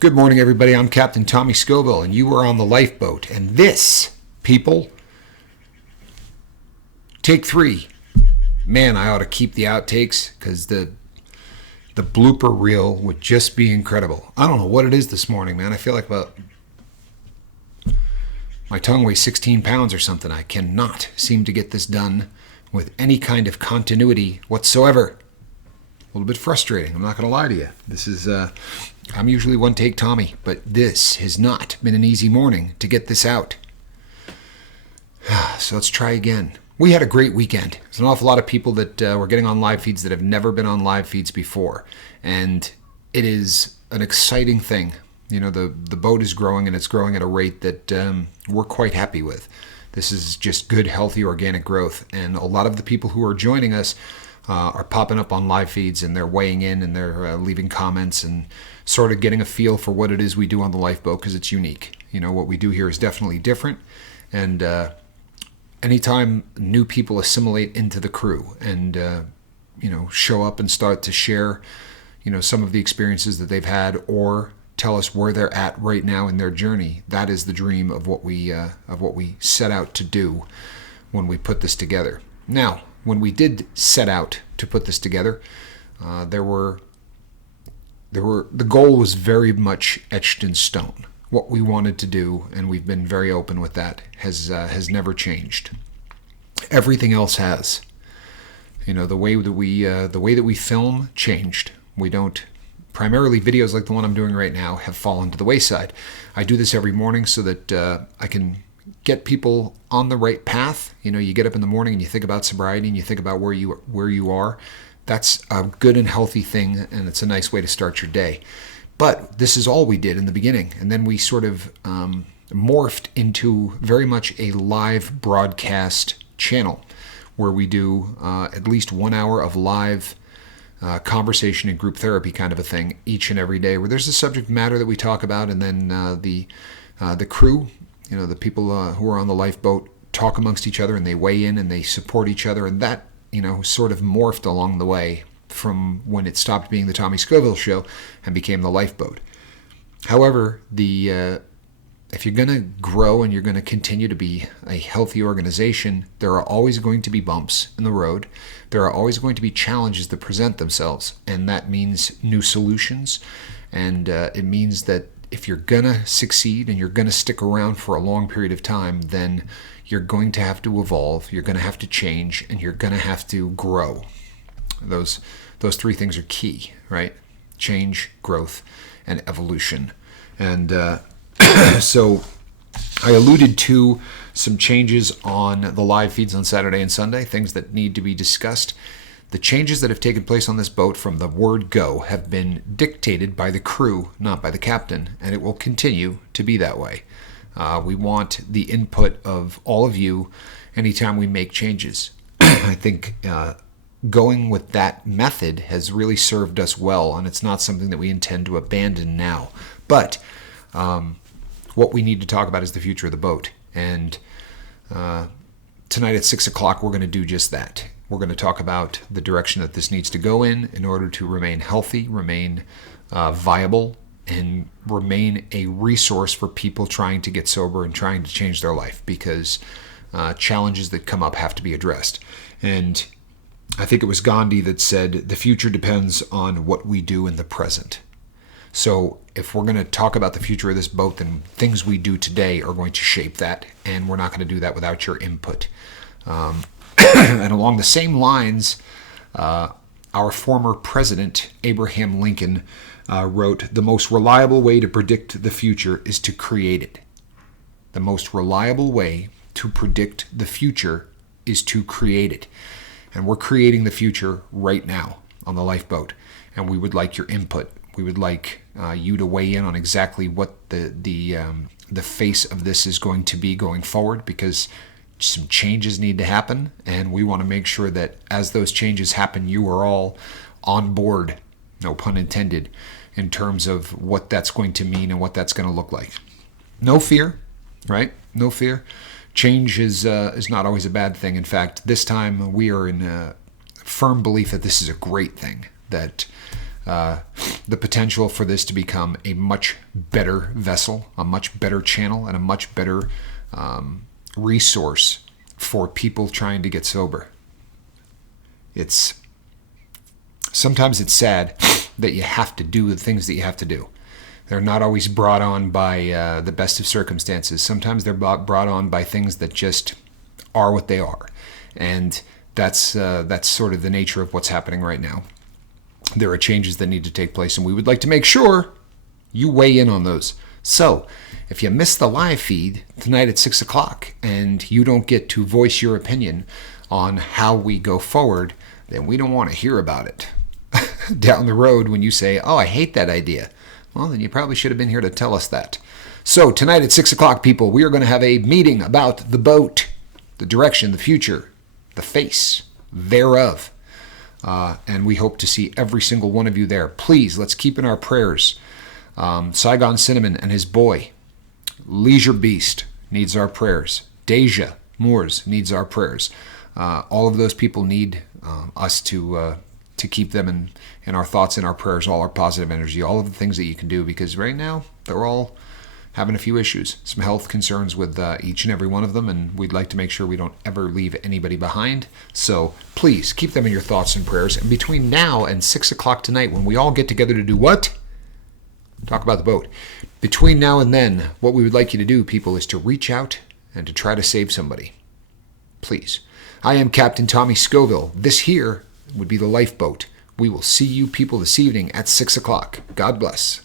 Good morning, everybody. I'm Captain Tommy Scoville, and you are on the lifeboat. And this, people, take 3. Man, I ought to keep the outtakes because the blooper reel would just be incredible. I don't know what it is this morning, man. I feel like my tongue weighs 16 pounds or something. I cannot seem to get this done with any kind of continuity whatsoever. A little bit frustrating. I'm not going to lie to you. This is, I'm usually one take Tommy, but this has not been an easy morning to get this out. So let's try again. We had a great weekend. There's an awful lot of people that were getting on live feeds that have never been on live feeds before. And it is an exciting thing. You know, the boat is growing, and it's growing at a rate that we're quite happy with. This is just good, healthy, organic growth. And a lot of the people who are joining us are popping up on live feeds, and they're weighing in, and they're leaving comments and sort of getting a feel for what it is we do on the lifeboat, because it's unique. You know, what we do here is definitely different. And anytime new people assimilate into the crew and, show up and start to share, some of the experiences that they've had, or tell us where they're at right now in their journey, that is the dream of what we set out to do when we put this together. Now, when we did set out to put this together, the goal was very much etched in stone. What we wanted to do, and we've been very open with that, has never changed. Everything else has. The way that we film changed. We don't. Primarily, videos like the one I'm doing right now have fallen to the wayside. I do this every morning so that I can get people on the right path. You get up in the morning and you think about sobriety and you think about where you are. That's a good and healthy thing, and it's a nice way to start your day. But this is all we did in the beginning, and then we sort of morphed into very much a live broadcast channel where we do at least 1 hour of live conversation and group therapy kind of a thing each and every day, where there's a subject matter that we talk about, and then the crew, the people who are on the lifeboat, talk amongst each other, and they weigh in and they support each other, and that sort of morphed along the way from when it stopped being the Tommy Scoville Show and became the lifeboat. However, if you're going to grow and you're going to continue to be a healthy organization, there are always going to be bumps in the road. There are always going to be challenges that present themselves, and that means new solutions. And it means that if you're going to succeed and you're going to stick around for a long period of time, then you're going to have to evolve, you're going to have to change, and you're going to have to grow. Those 3 things are key, right? Change, growth, and evolution. And so I alluded to some changes on the live feeds on Saturday and Sunday, things that need to be discussed. The changes that have taken place on this boat from the word go have been dictated by the crew, not by the captain, and it will continue to be that way. We want the input of all of you anytime we make changes. I think going with that method has really served us well, and it's not something that we intend to abandon now. But what we need to talk about is the future of the boat. And tonight at 6 o'clock, we're going to do just that. We're going to talk about the direction that this needs to go in order to remain healthy, remain viable, and remain a resource for people trying to get sober and trying to change their life, because challenges that come up have to be addressed. And I think it was Gandhi that said, the future depends on what we do in the present. So if we're going to talk about the future of this boat, then things we do today are going to shape that, and we're not going to do that without your input. And along the same lines, our former president, Abraham Lincoln, wrote, "The most reliable way to predict the future is to create it." The most reliable way to predict the future is to create it. And we're creating the future right now on the lifeboat, and we would like your input. We would like you to weigh in on exactly what the face of this is going to be going forward, because some changes need to happen, and we want to make sure that as those changes happen, you are all on board, no pun intended, in terms of what that's going to mean and what that's going to look like. No fear, right? No fear. Change is not always a bad thing. In fact, this time we are in a firm belief that this is a great thing, that the potential for this to become a much better vessel, a much better channel, and a much better resource for people trying to get sober. Sometimes it's sad that you have to do the things that you have to do. They're not always brought on by the best of circumstances. Sometimes they're brought on by things that just are what they are. And that's sort of the nature of what's happening right now. There are changes that need to take place, and we would like to make sure you weigh in on those. So, if you miss the live feed tonight at 6 o'clock and you don't get to voice your opinion on how we go forward, then we don't want to hear about it down the road when you say, oh, I hate that idea. Well, then you probably should have been here to tell us that. So tonight at 6 o'clock, people, we are going to have a meeting about the boat, the direction, the future, the face thereof. And we hope to see every single one of you there. Please, let's keep in our prayers Saigon Cinnamon and his boy. Leisure Beast needs our prayers. Deja Moores needs our prayers. All of those people need us to keep them in our thoughts and our prayers, all our positive energy, all of the things that you can do, because right now they're all having a few issues, some health concerns with each and every one of them, and we'd like to make sure we don't ever leave anybody behind. So please keep them in your thoughts and prayers. And between now and 6 o'clock tonight, when we all get together to do what? Talk about the boat. Between now and then, what we would like you to do, people, is to reach out and to try to save somebody. Please. I am Captain Tommy Scoville. This here would be the lifeboat. We will see you people this evening at 6 o'clock. God bless.